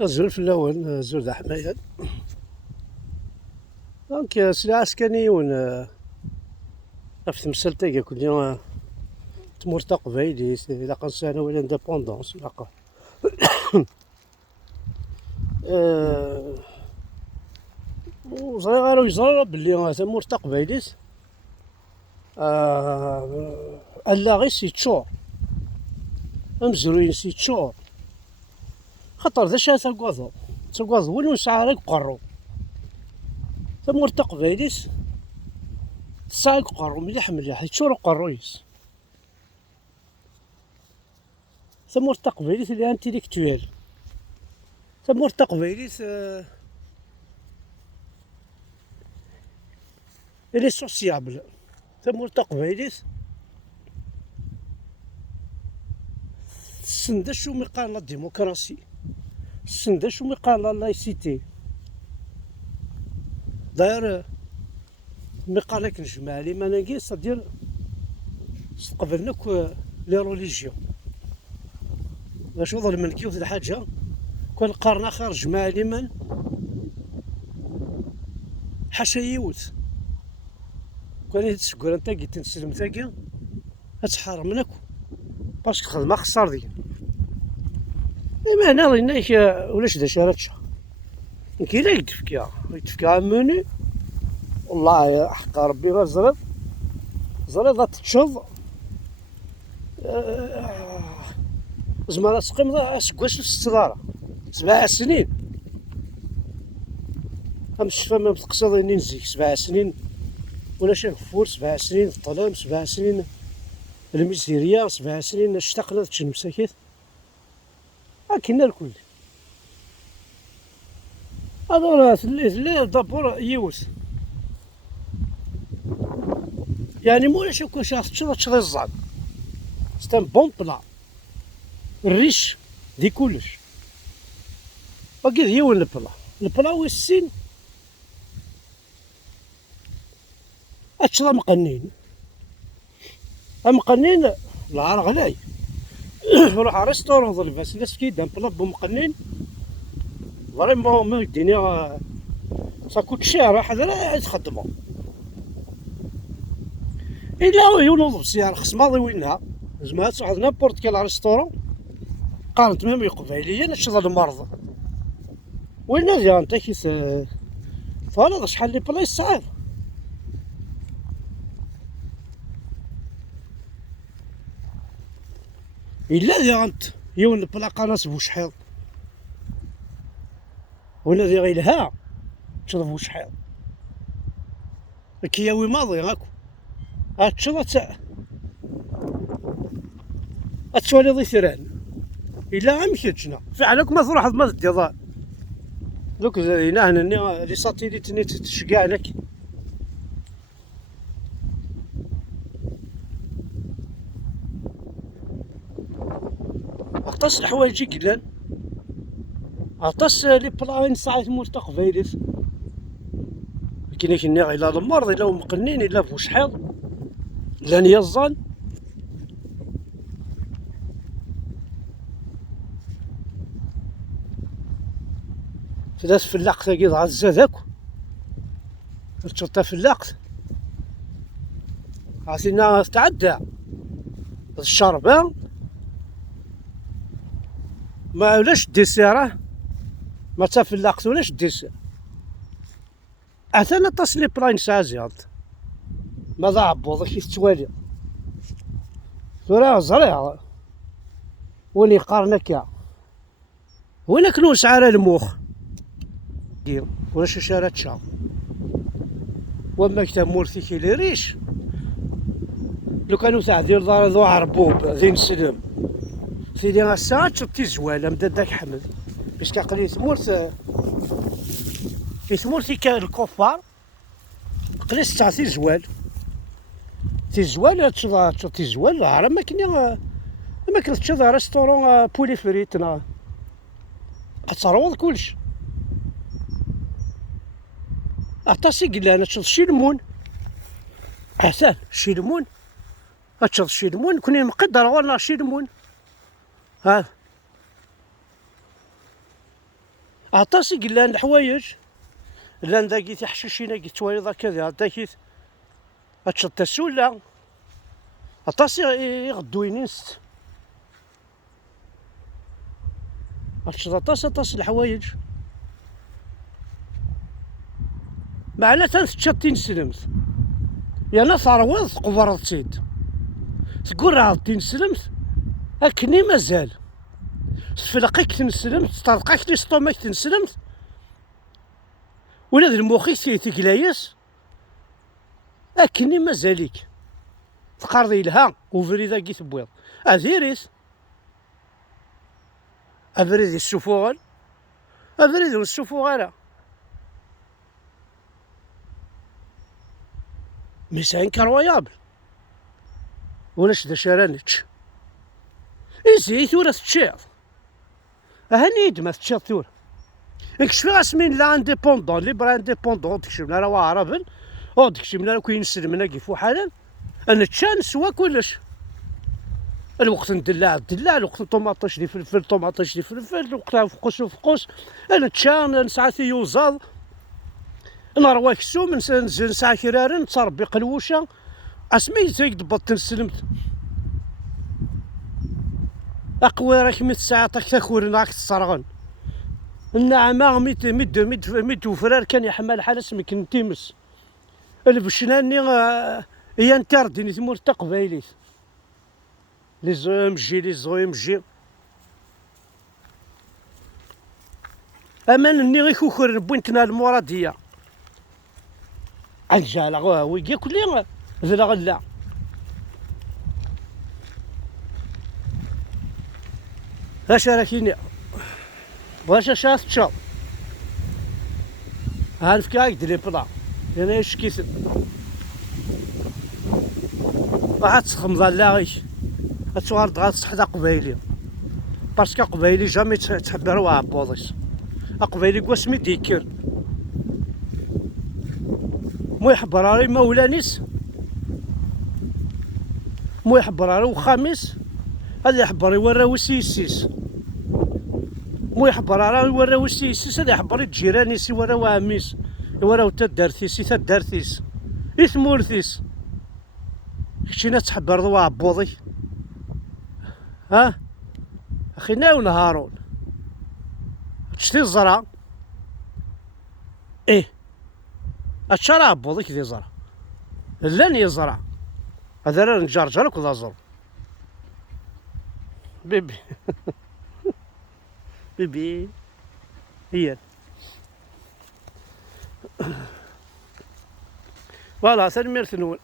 الزول في الأول الزول ذا حماية. دونك سلاح عسكريون في تمثال كل يوم تمور تقبايلي إلا قنصانا ولا اندابوندونس لاقا وزري غير يزرى بلي تمور تقبايليت ألا غي سيتشور أمزروين سيتشور خاطر ذا شا تاكوازو وين نسعى راك قرو تمور تقبايليت تسعى قرو مليح مليح يتشور قرويس تمور تقبايليت اللي انتيليكتويال تمور تقبايليت اللي سوسيابل تمور تقبايليت تسند شو مقال لا ديموكراسي تسند شو مقال لا لايسيتي داير مقالك نجمع لي مناقي صدير استقبلناك لي روليجيون باش وضل من كيوت الحاجة كون قارن آخر جمع لي من حاشا يوت كون تسكر انت كي تنسلم تاكي اتحرمناك باسكو خدمة خسر ديك إما هنا ظنيك ولاش دا شارتشا كي لا يتفكا منو والله حق ربي ما زريض تتشظ زعما تقيم اسكواش في الصدارة 7 سنين الشفا ما تقصدني نزيك 7 سنين ولا شنفور 7 سنين الظلام 7 سنين الميزيريا 7 سنين اشتقنا تشمساكيت كاين الكل هذا اللي دابور يوث يعني مولاش كل شخص تشري الزعم ستان بون بلا الريش دي كلش وكيد يون البلا والسين اتشرا مقنين مقنين العار غلاي نروح على ريستورون ظل بس الناس كي دام بلا بمقنين فريمون ما الدنيا ساكوت شير حدا لا تخدمو إلا ينوض بسيارة خص ماضي وينها زعما تصعد نابورت كال ريستورون قارنت ميم يقبايليا نشرى المرضى وين جا انت كيس فوالا شحال لي بلايص صعيب إلا ذي غنت يون بلاقا ناس بوشحيض ولا ذي غيلها تشرب بوشحيض كياوي ماضي هاكو هاتشرا هاتشوالي ضي ثيران إلا عم كيتشنا فعلك ما تروح ما تدي ضاء دوك هنا هنا لي ساتيليت ني تشقع لك عطاس الحوايج قلال عطاس لي بلاين ساعات مور تقبايليت كاين كنا إلا المرض إلا مقنين إلا بوشحيض إلا نيزان فدات فلاق تاكي عزا ذاك تشطا فلاق عسينا تعدى الشربة ما ولاش ديسيره ما تفلاقت ولاش ديسير أثناء تصلي بلاين سازيالت ماذا عبوض كي تتوالي ثورا زريع وين يقارنك يا وين كنوس على المخ ولاش شارات شا وما كتاب مورثي كي لي ريش لو كانوا تاع دير دار ذو عربوب ذي نسلم سيدي غاسا تشطي زواله مداد داك حمد باش كاقلي ثمورت في ثمورتي كان الكفار قليس تاع تيزوال تيزوال راه ما كاين ما كنت تشوف ريستورون بولي فريت قتروض كلش عطاسي قال انا تشوف شي ليمون احسن شي ليمون تشوف شي ليمون كوني مقدر والله شي ليمون ها عطاسي قلان الحوايج لان داكي تحشيشينا كي تواليض كذا داكي هتشد السوله عطاسي يغدو ينست هتشد عطاس الحوايج معنا تنتشطين سلمت يانا ثروض قبرت سيد تقول راه تنسلمت اكني مازال تفلقيك تنسلمت تطرقك لي سطومك تنسلمت ولا ذي المخيخ تيقلايس اكني مازاليك تقارضي لها وفريدا كي تبويض اذيريس افريد السفوغل افريد السفوغالا ميسان كرويابل ولاش دا شارانتش إزاي ثورة تشيض هنيد ما تشيض ثورة نكشف اسمين لا انديبوندون ليبر انديبوندون تكشف لنا راه عربن او تكشف لنا كاين سلمنا كيف حالا انا تشان سوا كلش الوقت ندلع الوقت طوماطيش دي فلفل طوماطيش دي فلفل الوقت فقوس وفقوس انا تشان نسعى يوزاض نروى كسوم نسعى كرارن تربي قلوشه اسمي زي ضبط نسلمت اقوى راك ميت ساعه تاكل راك تصرغن النعمه ميت وفرار كان يحمل حال اسمك نتيمس البشناني هي انتردني تمور تقبايليت لي زويم جي لي زويم جي امان اني غير كوكر بوينتنا المراديه الجاله ويجي كل ذلا غلا اش راكيني واش شاف تشاو عارف كاك دلي بلا انا ايش كيس واحد تخمض لاغيش اتوار دغا تصحدا قبايلي باسكو قبايلي جامي تحبروا عبوضيس قبايلي كواسمي ديكر مو يحبراري مولانيس مو يحبراري وخامس هذا يحبر يوراو سيسيس مو يحبر راه يوراو سيسيس هذا يحبر جيرانيس يوراو عميس يوراو تا دارتيس إثمورتيس كشينا تحبر ضوا عبوضي ها اخينا ونهارون تشتي الزرع ايه اتشرى عبوضيك ذي زرع لان يزرع هذا راه نجرجر وكذا زر بيبي بيبي هي فوالا سلمير ثنون